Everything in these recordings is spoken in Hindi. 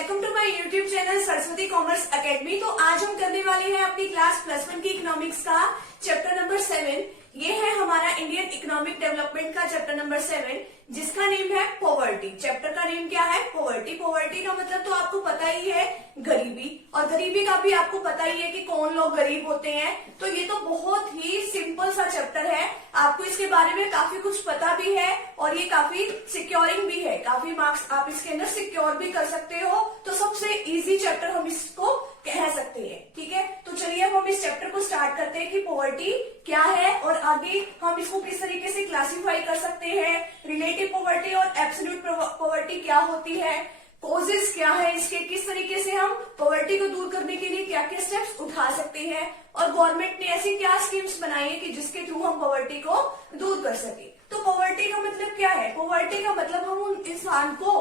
Welcome to my YouTube channel Saraswati commerce academy. तो आज हम करने वाले हैं अपनी क्लास +1 की इकोनॉमिक्स का चैप्टर नंबर 7। ये है हमारा इंडियन इकोनॉमिक डेवलपमेंट का चैप्टर नंबर 7, जिसका नेम है पॉवर्टी। चैप्टर का नेम क्या है? पॉवर्टी। पॉवर्टी का मतलब तो आपको पता ही है, गरीबी। और गरीबी का भी आपको पता ही है कि कौन लोग गरीब होते हैं। तो ये तो बहुत ही सिंपल सा चैप्टर है, आपको इसके बारे में काफी कुछ पता भी है और ये काफी सिक्योरिंग भी है, काफी मार्क्स आप इसके अंदर सिक्योर भी कर सकते हो। तो सबसे इजी चैप्टर हम इसको कह सकते हैं। ठीक है, तो चलिए अब हम इस चैप्टर को स्टार्ट करते हैं कि पॉवर्टी क्या है और आगे हम इसको किस तरीके से क्लासिफाई कर सकते हैं। रिलेटिव पॉवर्टी और एब्सोल्यूट पॉवर्टी क्या होती है, कॉजेस क्या है इसके, किस तरीके से हम पॉवर्टी को दूर करने के लिए क्या क्या स्टेप्स उठा सकते हैं, और गवर्नमेंट ने ऐसी क्या स्कीम्स बनाई है कि जिसके थ्रू हम पॉवर्टी को दूर कर सके। तो पॉवर्टी का मतलब क्या है? पॉवर्टी का मतलब हम उन इंसान को,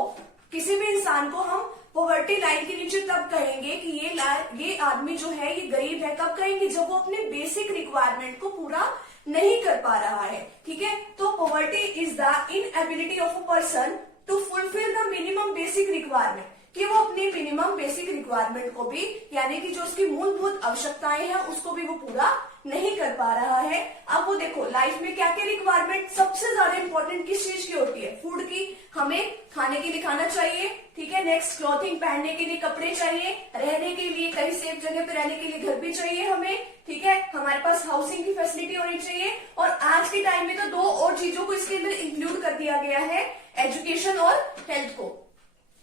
किसी भी इंसान को हम पॉवर्टी लाइन के नीचे तब कहेंगे कि ये आदमी जो है ये गरीब है। कब कहेंगे? जब वो अपने बेसिक रिक्वायरमेंट को पूरा नहीं कर पा रहा है। ठीक है, तो poverty is the inability of a person to fulfil the minimum basic requirement, कि वो अपनी मिनिमम बेसिक रिक्वायरमेंट को भी, यानी कि जो उसकी मूलभूत आवश्यकताएं हैं उसको भी वो पूरा नहीं कर पा रहा है। अब वो देखो लाइफ में क्या क्या रिक्वायरमेंट सबसे ज्यादा इंपॉर्टेंट किस चीज की होती है? फूड की। हमें खाने के लिए खाना चाहिए। ठीक है, नेक्स्ट क्लॉथिंग, पहनने के लिए कपड़े चाहिए, रहने के लिए कहीं सेफ जगह पे रहने के लिए घर भी चाहिए हमें। ठीक है, हमारे पास हाउसिंग की फैसिलिटी होनी चाहिए। और आज के टाइम में तो दो और चीजों को इसके अंदर इंक्लूड कर दिया गया है, एजुकेशन और हेल्थ को।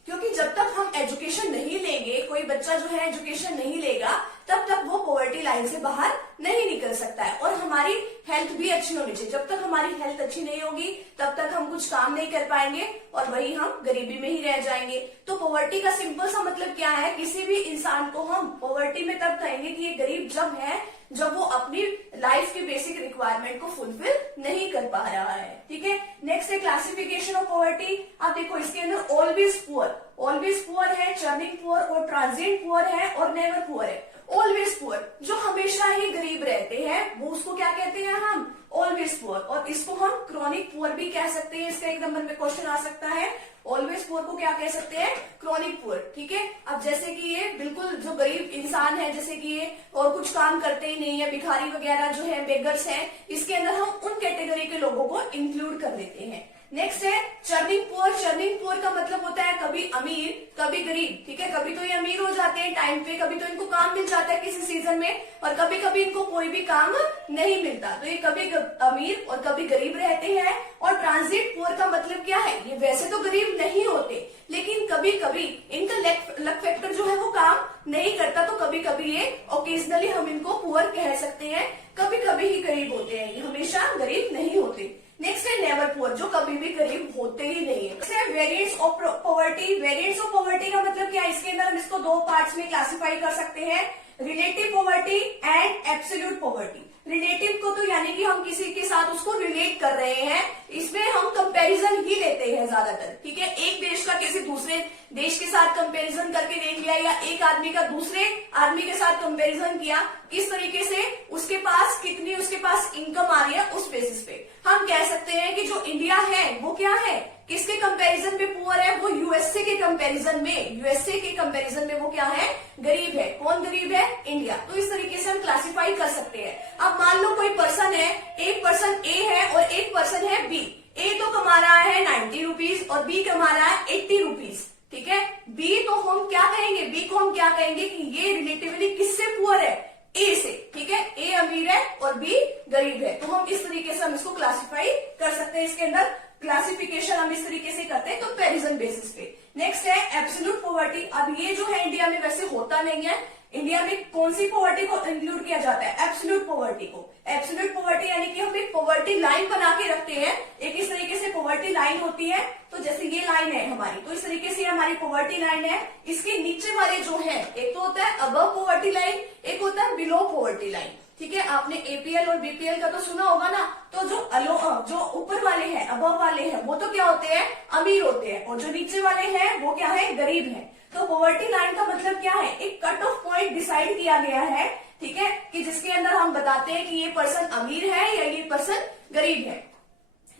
क्योंकि जब तक हम एजुकेशन नहीं लेंगे, कोई बच्चा जो है एजुकेशन नहीं लेगा, तब तक वो पॉवर्टी लाइन से बाहर नहीं निकल सकता है। और हमारी हेल्थ भी अच्छी होनी चाहिए। जब तक हमारी हेल्थ अच्छी नहीं होगी तब तक हम कुछ काम नहीं कर पाएंगे और वही हम गरीबी में ही रह जाएंगे। तो पॉवर्टी का सिंपल सा मतलब क्या है? किसी भी इंसान को हम पॉवर्टी में तब कहेंगे कि ये गरीब जब है जब वो अपनी लाइफ की बेसिक रिक्वायरमेंट को फुलफिल नहीं कर पा रहा है। ठीक है, नेक्स्ट है क्लासिफिकेशन ऑफ पॉवर्टी। आप देखो इसके अंदर ऑलवेज पुअर है, चर्निंग पुअर और ट्रांजिएंट पुअर है और नेवर पुअर है। ऑलवेज पुअर जो हमेशा ही गरीब रहते हैं वो उसको क्या कहते हैं? हम ऑलवेज पुअर। और इसको हम क्रॉनिक पुअर भी कह सकते हैं। इसका एक नंबर में क्वेश्चन आ सकता है, ऑलवेज पुअर को क्या कह सकते हैं? Chronic poor. ठीक है, अब जैसे कि ये बिल्कुल जो गरीब इंसान है, जैसे कि ये और कुछ काम करते ही नहीं है, भिखारी वगैरह जो है, बेगर्स हैं, इसके अंदर हम उन कैटेगरी के लोगों को इंक्लूड कर लेते हैं। नेक्स्ट है चर्निंग पुअर। चर्निंग पुअर का मतलब होता है कभी अमीर कभी गरीब। ठीक है, कभी तो ये अमीर हो जाते हैं टाइम पे, कभी तो इनको काम मिल जाता है किसी सीजन में, और कभी कभी इनको कोई भी काम नहीं मिलता। तो ये कभी अमीर और कभी गरीब रहते हैं। और ट्रांजिट पुअर का मतलब क्या है? ये वैसे तो गरीब नहीं होते, लेकिन कभी कभी इनका लक फैक्टर जो है वो काम नहीं करता, तो कभी कभी ये ओकेजनली हम इनको पुअर कह सकते हैं। कभी कभी ही गरीब होते हैं, ये हमेशा गरीब नहीं होते। नेक्स्ट है नेवर पुअर, जो कभी भी गरीब होते ही नहीं है। Variants of poverty. Variants of poverty का मतलब क्या है? इसके अंदर हम इसको दो पार्ट्स में क्लासिफाई कर सकते हैं, relative poverty and absolute poverty. Relative को तो यानी कि हम किसी के साथ उसको रिलेट कर रहे हैं, इसमें हम कंपैरिजन ही लेते हैं ज्यादातर। ठीक है, एक देश का किसी दूसरे देश के साथ कंपैरिजन करके देख लिया, या एक आदमी का दूसरे आदमी के साथ कंपैरिजन किया, किस तरीके से उसके पास कितनी उसके पास इनकम आ रही है, उस बेसिस पे हम कह सकते हैं कि जो इंडिया है वो क्या है, किसके कंपैरिजन में पुअर है? वो यूएसए के कंपैरिजन में वो क्या है? गरीब है। कौन गरीब है? इंडिया। तो इस तरीके से हम क्लासिफाई कर सकते हैं। अब मान लो कोई पर्सन है, एक पर्सन ए है और एक पर्सन है बी। ए तो कमा रहा है 90 रुपीज और बी कमा रहा है 80 रुपीज। ठीक है, बी तो हम क्या कहेंगे? बी को हम क्या कहेंगे कि ये रिलेटिवली किससे पुअर है? ए से। ठीक है, ए अमीर है और बी गरीब है। तो हम इस तरीके से हम इसको क्लासिफाई कर सकते हैं। इसके अंदर क्लासिफिकेशन हम इस तरीके से करते हैं कंपैरिजन बेसिस पे। नेक्स्ट है एब्सोल्यूट पॉवर्टी। अब ये जो है इंडिया में वैसे होता नहीं है। इंडिया में कौन सी पॉवर्टी को इंक्लूड किया जाता है? एब्सोल्यूट पॉवर्टी को। एब्सोल्यूट पॉवर्टी यानी कि हम एक पॉवर्टी लाइन बना के रखते हैं। एक इस तरीके से पॉवर्टी लाइन होती है, तो जैसे ये लाइन है हमारी, तो इस तरीके से हमारी पॉवर्टी लाइन है। इसके नीचे वाले जो है, एक तो होता है अबव पॉवर्टी लाइन, एक होता है बिलो पॉवर्टी लाइन। ठीक है, आपने एपीएल और बीपीएल का तो सुना होगा ना। तो जो ऊपर वाले हैं, अबव वाले हैं, वो तो क्या होते हैं? अमीर होते हैं, और जो नीचे वाले हैं वो क्या है? गरीब है। तो पॉवर्टी लाइन का मतलब क्या है? एक कट ऑफ पॉइंट डिसाइड किया गया है। ठीक है, कि जिसके अंदर हम बताते हैं कि ये पर्सन अमीर है या ये पर्सन गरीब है।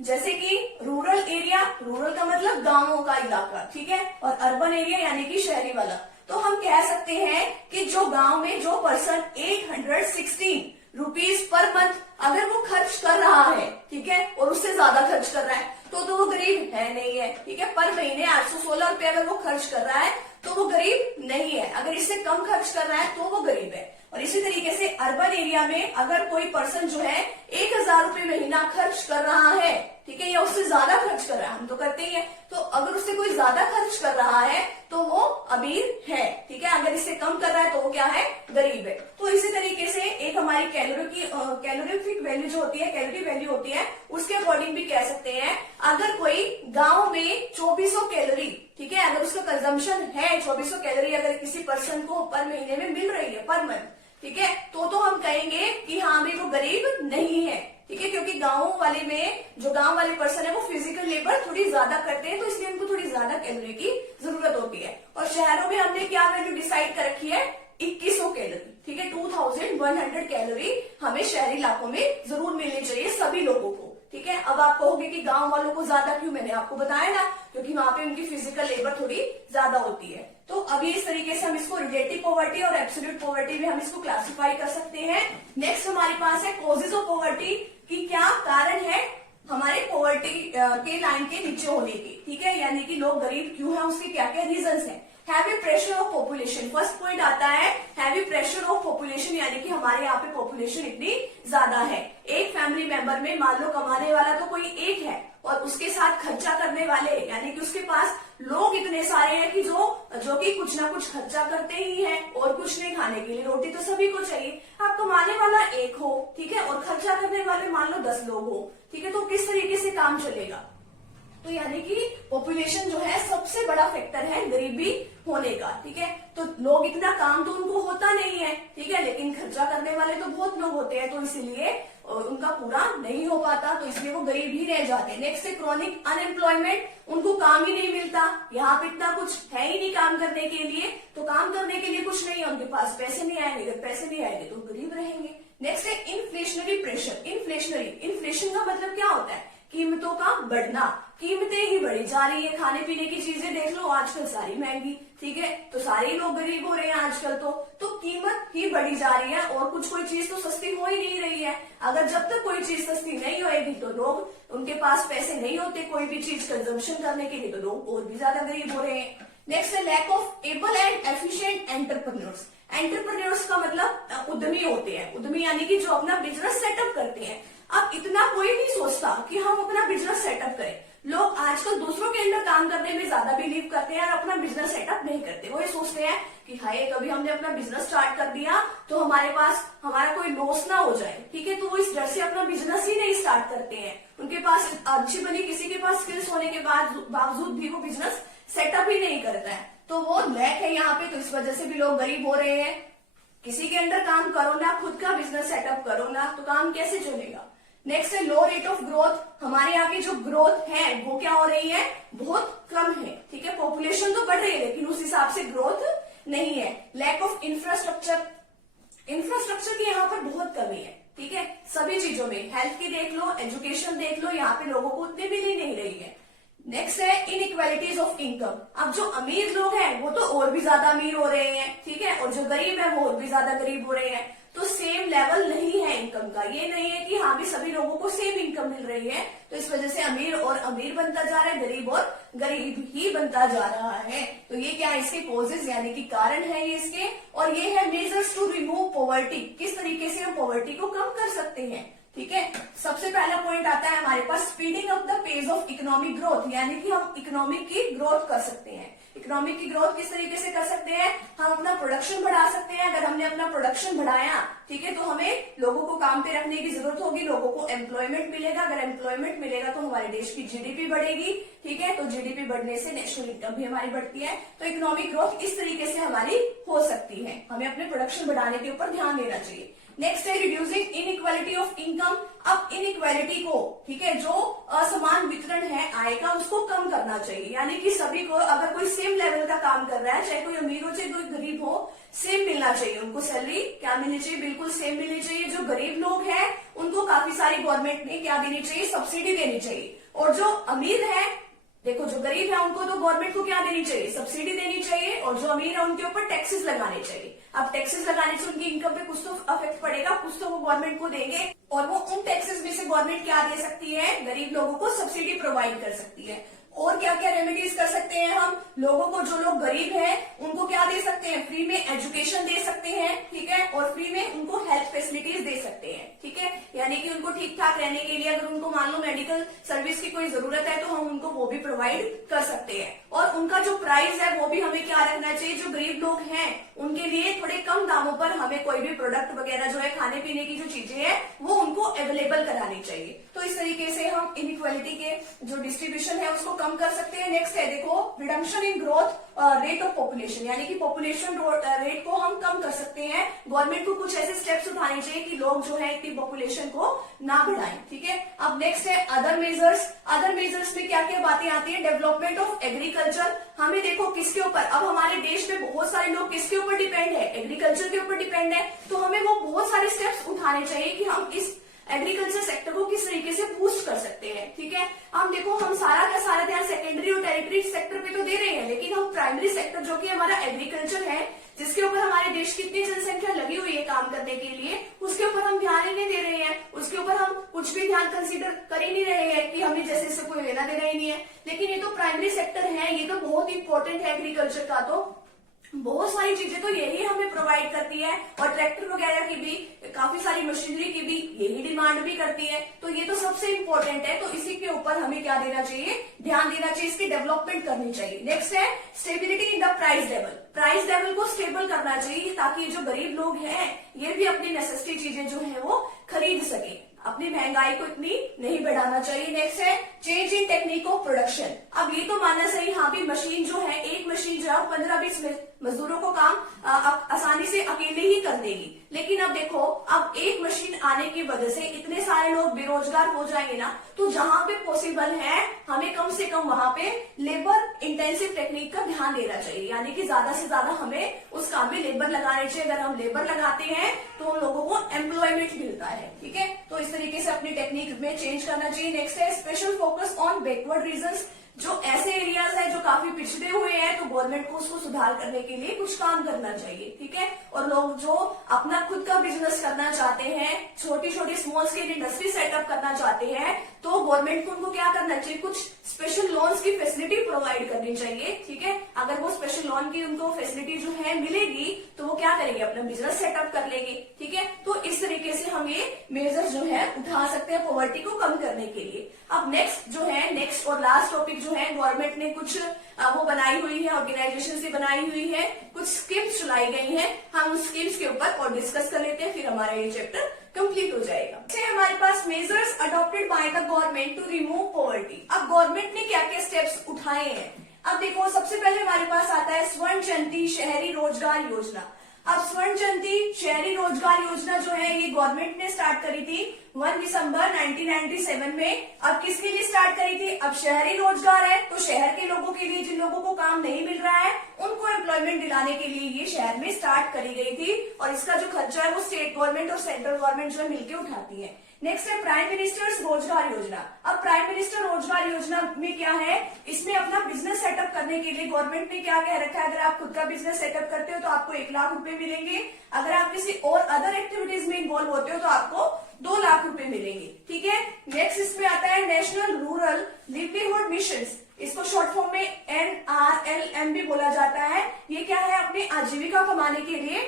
जैसे कि रूरल एरिया, रूरल का मतलब गांवों का इलाका, ठीक है, और अर्बन एरिया यानी कि शहरी वाला। तो हम कह सकते हैं कि जो गांव में जो पर्सन 816 रुपीज पर मंथ अगर वो खर्च कर रहा है, ठीक है, और उससे ज्यादा खर्च कर रहा है तो वो गरीब है नहीं है, ठीक है। पर महीने 816 रुपए अगर वो खर्च कर रहा है तो वो गरीब नहीं है। अगर इससे कम खर्च कर रहा है तो वो गरीब है। और इसी तरीके से अर्बन एरिया में अगर कोई पर्सन जो है 1000 रुपए महीना खर्च कर रहा है, ठीक है, या उससे ज्यादा खर्च कर रहा है, हम तो करते ही है, तो अगर उससे कोई ज्यादा खर्च कर रहा है तो वो अमीर है, ठीक है। अगर इससे कम कर रहा है तो वो क्या है, गरीब है। तो इसी तरीके से एक हमारी कैलोरीफिक वैल्यू जो होती है, कैलोरी वैल्यू होती है, उसके अकॉर्डिंग भी कह सकते हैं अगर कोई गांव में 2400 कैलोरी, ठीक है, अगर उसका कंजम्पशन है 2400 कैलोरी अगर किसी पर्सन को पर महीने में मिल रही है, पर मंथ, ठीक है, तो हम कहेंगे कि हाँ भी वो गरीब नहीं है, ठीक है, क्योंकि गांव वाले में जो गांव वाले पर्सन है वो फिजिकल लेबर थोड़ी ज्यादा करते हैं, तो इसलिए उनको थोड़ी ज्यादा कैलोरी की जरूरत होती है। और शहरों में हमने क्या वैल्यू डिसाइड कर रखी है, 2100 कैलोरी, ठीक है, 2100 कैलोरी हमें शहरी इलाकों में जरूर मिलनी चाहिए सभी लोगों को, ठीक है। अब आप कहोगे कि गांव वालों को ज्यादा क्यों, मैंने आपको बताया ना, क्योंकि वहां पे उनकी फिजिकल लेबर थोड़ी ज्यादा होती है। तो अभी इस तरीके से हम इसको रिलेटिव पॉवर्टी और एब्सोल्यूट पॉवर्टी में हम इसको क्लासिफाई कर सकते हैं। नेक्स्ट हमारे पास है कॉजेज ऑफ पॉवर्टी, की क्या कारण है हमारे पॉवर्टी के लाइन के नीचे होने के, ठीक है, यानी कि लोग गरीब क्यों हैं, उसके क्या क्या रीजंस हैं। Heavy pressure of population, first point आता है हैवी प्रेशर ऑफ पॉपुलेशन, यानी कि हमारे यहाँ पे पॉपुलेशन इतनी ज्यादा है। एक फैमिली मेंबर में मान लो कमाने वाला तो कोई एक है और उसके साथ खर्चा करने वाले, यानी कि उसके पास लोग इतने सारे हैं कि जो कि कुछ ना कुछ खर्चा करते ही हैं और कुछ नहीं, खाने के लिए रोटी तो सभी को चाहिए। आप कमाने वाला एक हो, ठीक है, और खर्चा करने वाले मान लो 10 लोग हो, ठीक है, तो किस तरीके से काम चलेगा। तो यानी कि पॉपुलेशन जो है सबसे बड़ा फैक्टर है गरीबी होने का, ठीक है। तो लोग इतना काम तो उनको होता नहीं है, ठीक है, लेकिन खर्चा करने वाले तो बहुत लोग होते हैं, तो इसीलिए उनका पूरा नहीं हो पाता, तो इसलिए वो गरीब ही रह जाते हैं। नेक्स्ट है क्रॉनिक अनएम्प्लॉयमेंट, उनको काम ही नहीं मिलता, यहाँ पे इतना कुछ है ही नहीं काम करने के लिए, तो काम करने के लिए कुछ नहीं है, उनके पास पैसे नहीं आएंगे, अगर पैसे नहीं आएंगे तो गरीब रहेंगे। नेक्स्ट है इन्फ्लेशनरी प्रेशर, इन्फ्लेशन का मतलब क्या होता है, कीमतों का बढ़ना, कीमतें ही बढ़ी जा रही है। खाने पीने की चीजें देख लो आजकल सारी महंगी, ठीक है, तो सारे ही लोग गरीब हो रहे हैं आजकल, तो कीमत ही बढ़ी जा रही है और कोई चीज तो सस्ती हो ही नहीं रही है। अगर जब तक कोई चीज सस्ती नहीं होएगी तो लोग उनके पास पैसे नहीं होते कोई भी चीज कंजम्पशन करने के लिए, तो लोग और भी ज्यादा गरीब हो रहे हैं। नेक्स्ट है lack of able and efficient entrepreneurs. Entrepreneurs का मतलब उद्यमी होते हैं, उद्यमी यानी कि जो अपना बिजनेस सेटअप करते हैं। अब इतना कोई नहीं सोचता कि हम अपना बिजनेस सेटअप करें। लोग आजकल दूसरों के अंदर काम करने में ज्यादा बिलीव करते हैं और अपना बिजनेस सेटअप नहीं करते। वो ये सोचते हैं कि हाय कभी हमने अपना बिजनेस स्टार्ट कर दिया तो हमारा कोई लॉस ना हो जाए, ठीक है, तो वो इस डर से अपना बिजनेस ही नहीं स्टार्ट करते हैं। उनके पास अच्छी बनी किसी के पास स्किल्स होने के बावजूद भी वो बिजनेस सेटअप ही नहीं करता है, तो वो लैक है यहाँ पे, तो इस वजह से भी लोग गरीब हो रहे हैं। किसी के अंडर काम करो ना, खुद का बिजनेस सेटअप करो ना, तो काम कैसे चलेगा। नेक्स्ट है लो रेट ऑफ ग्रोथ। हमारे यहाँ की जो ग्रोथ है वो क्या हो रही है, बहुत कम है, ठीक है, पॉपुलेशन तो बढ़ रही है लेकिन उस हिसाब से ग्रोथ नहीं है। लैक ऑफ इंफ्रास्ट्रक्चर, इंफ्रास्ट्रक्चर की यहाँ पर बहुत कमी है, ठीक है, सभी चीजों में, हेल्थ की देख लो, एजुकेशन देख लो, यहाँ पे लोगों को उतनी मिल ही नहीं रही है। नेक्स्ट है इनइक्वालिटीज ऑफ इनकम। अब जो अमीर लोग हैं वो तो और भी ज्यादा अमीर हो रहे हैं, ठीक है, और जो गरीब है वो और भी ज्यादा गरीब हो रहे हैं, तो सेम लेवल नहीं है इनकम का। ये नहीं है कि हाँ भी सभी लोगों को सेम इनकम मिल रही है, तो इस वजह से अमीर और अमीर बनता जा रहा है, गरीब और गरीब ही बनता जा रहा है। तो ये क्या है, इसके कॉजेज यानी कि कारण है ये इसके, और ये है मेजर्स टू रिमूव पॉवर्टी, किस तरीके से हम पॉवर्टी को कम कर सकते हैं, ठीक है। सबसे पहला पॉइंट आता है हमारे पास speeding up the pace of economic growth, यानी कि हम इकोनॉमिक की ग्रोथ कर सकते हैं। इकोनॉमिक की ग्रोथ किस तरीके से कर सकते हैं, हम अपना प्रोडक्शन बढ़ा सकते हैं। अगर हमने अपना प्रोडक्शन बढ़ाया, ठीक है, तो हमें लोगों को काम पे रखने की जरूरत होगी, लोगों को एम्प्लॉयमेंट मिलेगा। अगर एम्प्लॉयमेंट मिलेगा तो हमारे देश की जीडीपी बढ़ेगी, ठीक है, तो जीडीपी बढ़ने से नेशनल इनकम भी हमारी बढ़ती है। तो इकोनॉमिक ग्रोथ इस तरीके से हमारी हो सकती है, हमें अपने प्रोडक्शन बढ़ाने के ऊपर ध्यान देना चाहिए। नेक्स्ट है रिड्यूसिंग इनइक्वालिटी ऑफ इनकम। अब इनइक्वालिटी को, ठीक है, जो असमान वितरण है आय का, उसको कम करना चाहिए, यानी कि सभी को, अगर कोई सेम लेवल का काम कर रहा है, चाहे कोई अमीर हो चाहे कोई गरीब हो, सेम मिलना चाहिए उनको। सैलरी क्या मिलनी चाहिए, बिल्कुल सेम मिलनी चाहिए। जो गरीब लोग हैं उनको काफी सारी गवर्नमेंट ने क्या देनी चाहिए, सब्सिडी देनी चाहिए। और जो अमीर है, देखो जो गरीब है उनको तो गवर्नमेंट को क्या देनी चाहिए, सब्सिडी देनी चाहिए। और जो अमीर है उनके ऊपर टैक्सेस लगाने चाहिए। अब टैक्सेस लगाने से उनकी इनकम पे कुछ तो अफेक्ट पड़ेगा, कुछ तो वो गवर्नमेंट को देंगे, और वो उन टैक्सेस में से गवर्नमेंट क्या दे सकती है, गरीब लोगों को सब्सिडी प्रोवाइड कर सकती है। और क्या क्या रेमेडीज कर सकते हैं हम, लोगों को, जो लोग गरीब हैं उनको क्या दे सकते हैं, फ्री में एजुकेशन दे सकते हैं, ठीक है, और फ्री में उनको हेल्थ फैसिलिटीज दे सकते हैं, ठीक है। यानी कि उनको ठीक ठाक रहने के लिए अगर उनको मान लो मेडिकल सर्विस की कोई जरूरत है तो हम उनको वो भी प्रोवाइड कर सकते हैं। और उनका जो प्राइस है वो भी हमें क्या रखना चाहिए, जो गरीब लोग हैं उनके लिए थोड़े कम दामों पर हमें कोई भी प्रोडक्ट वगैरह जो है, खाने पीने की जो चीजें हैं वो उनको अवेलेबल करानी चाहिए। तो इस तरीके से हम इनइक्वालिटी के जो डिस्ट्रीब्यूशन है उसको कम कर सकते हैं। नेक्स्ट है देखो, redemption in growth rate of population, यानी कि पॉपुलेशन रेट को हम कम कर सकते हैं। गवर्नमेंट को कुछ ऐसे स्टेप्स उठाने चाहिए कि लोग जो है इतनी पॉपुलेशन को ना बढ़ाएं, ठीक है। अब नेक्स्ट है अदर मेजर्स। अदर मेजर्स में क्या क्या बातें आती है, डेवलपमेंट ऑफ एग्रीकल्चर। हमें देखो किसके ऊपर, अब हमारे देश में बहुत सारे लोग किसके ऊपर डिपेंड है, एग्रीकल्चर के ऊपर डिपेंड है। तो हमें वो बहुत सारे स्टेप्स उठाने चाहिए कि हम इस एग्रीकल्चर सेक्टर को किस तरीके से बूस्ट कर सकते हैं, ठीक है। हम देखो, हम सारा का सारा ध्यान सेकेंडरी और टेरिटरी सेक्टर पे तो दे रहे हैं, लेकिन हम प्राइमरी सेक्टर जो कि हमारा एग्रीकल्चर है, जिसके ऊपर हमारे देश की इतनी जनसंख्या लगी हुई है काम करने के लिए, उसके ऊपर हम ध्यान ही नहीं दे रहे हैं। उसके ऊपर हम कुछ भी ध्यान कंसीडर कर ही नहीं रहे हैं कि हमें जैसे इससे कोई लेना देना ही नहीं है। लेकिन ये तो प्राइमरी सेक्टर है, ये तो बहुत इंपॉर्टेंट है एग्रीकल्चर का, तो बहुत सारी चीजें तो यही हमें प्रोवाइड करती है। और ट्रैक्टर वगैरह की भी, काफी सारी मशीनरी की भी यही डिमांड भी करती है। तो ये तो सबसे इम्पोर्टेंट है, तो इसी के ऊपर हमें क्या देना चाहिए, ध्यान देना चाहिए, इसकी डेवलपमेंट करनी चाहिए। नेक्स्ट है stability in the price level. Price level को स्टेबल करना चाहिए ताकि जो गरीब लोग हैं ये भी अपनी नेसेसिटी चीजें जो है वो खरीद सके, अपनी महंगाई को इतनी नहीं बढ़ाना चाहिए। नेक्स्ट है change in technique of production. अब ये तो मानना सही, हाँ भी मशीन जो है, एक मशीन जो है 15-20 मजदूरों को काम आसानी से अकेले ही कर देगी। लेकिन अब देखो, अब एक मशीन आने की वजह से इतने सारे लोग बेरोजगार हो जाएंगे ना, तो जहां पे पॉसिबल है हमें कम से कम वहां पे लेबर इंटेंसिव टेक्निक का ध्यान देना चाहिए। यानी कि ज्यादा से ज्यादा हमें उस काम में लेबर लगाने चाहिए। अगर हम लेबर लगाते हैं तो उन लोगों को एम्प्लॉयमेंट मिलता है, ठीक है। तो इस तरीके से अपनी टेक्निक में चेंज करना चाहिए। नेक्स्ट है special focus on backward regions. जो ऐसे एरियाज है जो काफी पिछड़े हुए हैं, तो गवर्नमेंट को उसको सुधार करने के लिए कुछ काम करना चाहिए, ठीक है। और लोग जो अपना खुद का बिजनेस करना चाहते हैं, छोटी छोटी स्मॉल स्केल इंडस्ट्री सेटअप करना चाहते हैं, तो गवर्नमेंट को उनको क्या करना चाहिए, कुछ स्पेशल लोन्स की फैसिलिटी प्रोवाइड करनी चाहिए, ठीक है। अगर वो स्पेशल लोन की उनको फैसिलिटी जो है मिलेगी तो वो क्या करेंगे, अपना बिजनेस सेटअप कर लेंगे, ठीक है। तो इस तरीके से हम ये मेजर्स जो है उठा सकते हैं पॉवर्टी को कम करने के लिए। अब नेक्स्ट जो है, नेक्स्ट और लास्ट टॉपिक जो है, गवर्नमेंट ने कुछ वो बनाई हुई है, ऑर्गेनाइजेशन से बनाई हुई है, कुछ स्कीम्स चलाई गई हैं। हम उस स्कीम्स के ऊपर और डिस्कस कर लेते हैं, फिर हमारा ये चैप्टर कंप्लीट हो जाएगा। हमारे पास measures adopted by the government to remove poverty. अब गवर्नमेंट ने क्या क्या स्टेप्स उठाए हैं, अब देखो, सबसे पहले हमारे पास आता है स्वर्ण जयंती शहरी रोजगार योजना। अब स्वर्ण जयंती शहरी रोजगार योजना जो है ये गवर्नमेंट ने स्टार्ट करी थी 1 दिसंबर 1997 में। अब किसके लिए स्टार्ट करी थी, अब शहरी रोजगार है तो शहर के लोगों के लिए, जिन लोगों को काम नहीं मिल रहा है उनको एम्प्लॉयमेंट दिलाने के लिए ये शहर में स्टार्ट करी गई थी। और इसका जो खर्चा है वो स्टेट गवर्नमेंट और सेंट्रल गवर्नमेंट जो है मिलकर उठाती है। नेक्स्ट है प्राइम मिनिस्टर्स रोजगार योजना। अब प्राइम मिनिस्टर रोजगार योजना में क्या है, इसमें अपना बिजनेस सेटअप करने के लिए गवर्नमेंट ने क्या कह रखा है, अगर आप खुद का बिजनेस सेटअप करते हो तो आपको 1 लाख रुपए मिलेंगे। अगर आप किसी और अदर एक्टिविटीज में इन्वॉल्व होते हो तो आपको 2 लाख रुपए मिलेंगे, ठीक है। नेक्स्ट इसमें आता है नेशनल रूरल लिवलीहुड मिशन। इसको शॉर्ट फॉर्म में NRLM भी बोला जाता है। ये क्या है, अपनी आजीविका कमाने के लिए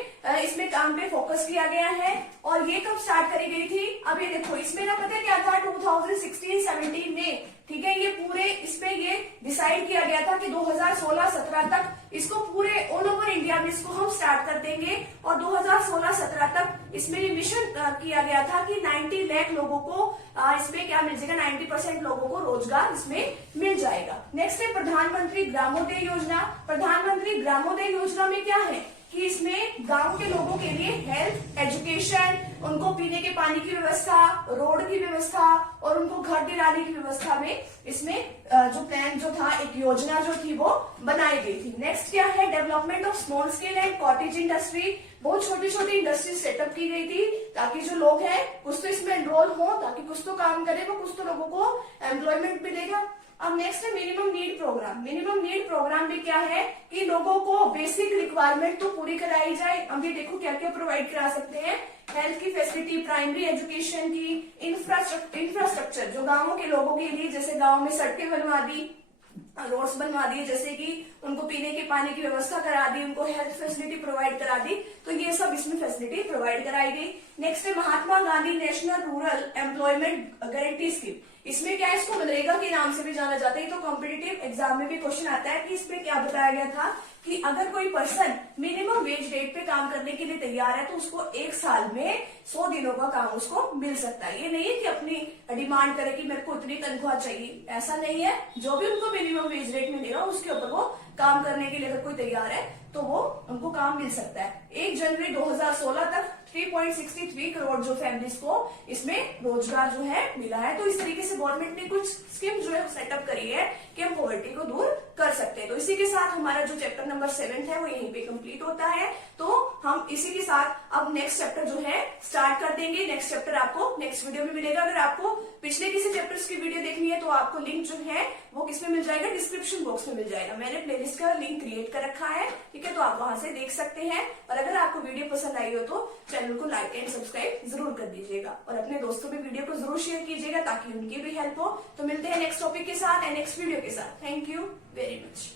इसमें काम पे फोकस किया गया है। और ये कब स्टार्ट करी गई थी, अब ये देखो, इसमें ना पता है क्या था, 2016-17 में, ठीक है। ये पूरे इसमें ये डिसाइड किया गया था कि 2016-17 तक इसको पूरे ऑल ओवर इंडिया में इसको हम स्टार्ट कर देंगे। और 2016-17 तक इसमें ये मिशन किया गया था कि 90 लाख लोगों को इसमें क्या मिल जाएगा, 90% लोगों को रोजगार इसमें मिल जाएगा। नेक्स्ट है प्रधानमंत्री ग्रामोदय योजना। प्रधानमंत्री ग्रामोदय योजना में क्या है, कि इसमें गांव के लोगों के लिए हेल्थ, एजुकेशन, उनको पीने के पानी की व्यवस्था, रोड की व्यवस्था और उनको घर दिलाने की व्यवस्था में इसमें जो प्लान जो था, एक योजना जो थी वो बनाई गई थी। नेक्स्ट क्या है, development of small scale and cottage industry. बहुत छोटी छोटी इंडस्ट्री सेटअप की गई थी ताकि जो लोग हैं कुछ तो इसमें एनरोल हो, ताकि कुछ तो काम करे, वो कुछ तो लोगों को एम्प्लॉयमेंट मिलेगा। अब नेक्स्ट है minimum need programme. Minimum need programme भी क्या है कि लोगों को बेसिक रिक्वायरमेंट तो पूरी कराई जाए। अभी देखो क्या क्या प्रोवाइड करा सकते हैं, हेल्थ की फैसिलिटी, प्राइमरी एजुकेशन की, इंफ्रास्ट्रक्चर जो गांवों के लोगों के लिए, जैसे गांव में सड़कें बनवा दी, रोड्स बनवा दिए, जैसे कि उनको पीने के पानी की व्यवस्था करा दी, उनको हेल्थ फैसिलिटी प्रोवाइड करा दी, तो ये सब इसमें फैसिलिटी प्रोवाइड कराई गई। नेक्स्ट है Mahatma Gandhi national rural employment guarantee scheme. इसमें क्या है, इसको मनरेगा के नाम से भी जाना जाता है। तो कॉम्पिटिटिव एग्जाम में भी क्वेश्चन आता है कि इसमें क्या बताया गया था कि अगर कोई पर्सन मिनिमम वेज रेट पे काम करने के लिए तैयार है तो उसको एक साल में 100 दिनों का काम उसको मिल सकता है। ये नहीं है कि अपनी डिमांड करे कि मेरे को इतनी तनख्वाह चाहिए, ऐसा नहीं है। जो भी उनको मिनिमम वेज रेट मिलेगा उसके ऊपर वो काम करने के लिए अगर कोई तैयार है तो वो उनको काम मिल सकता है। 1 जनवरी 2016 तक 3.63 करोड़ जो फैमिलीज को इसमें रोजगार जो है मिला है। तो इस तरीके से गवर्नमेंट ने कुछ स्कीम जो है सेटअप करी है कि हम पॉवर्टी को दूर कर सकते हैं। तो इसी के साथ हमारा जो चैप्टर नंबर 7 है वो यहीं पे कंप्लीट होता है। तो हम इसी के साथ अब नेक्स्ट चैप्टर जो है स्टार्ट कर देंगे। नेक्स्ट चैप्टर आपको नेक्स्ट वीडियो में मिलेगा। अगर आपको पिछले किसी चैप्टर्स की वीडियो देखनी है तो आपको लिंक जो है वो किसमें मिल जाएगा, डिस्क्रिप्शन बॉक्स में मिल जाएगा। मैंने प्लेलिस्ट का लिंक क्रिएट कर रखा है, ठीक है, तो आप वहां से देख सकते हैं। और अगर आपको वीडियो पसंद आई हो तो चैनल को लाइक एंड सब्सक्राइब जरूर कर दीजिएगा और अपने दोस्तों में वीडियो को जरूर शेयर कीजिएगा ताकि उनकी भी हेल्प हो। तो मिलते हैं नेक्स्ट टॉपिक के साथ एंड नेक्स्ट वीडियो के साथ। Thank you very much.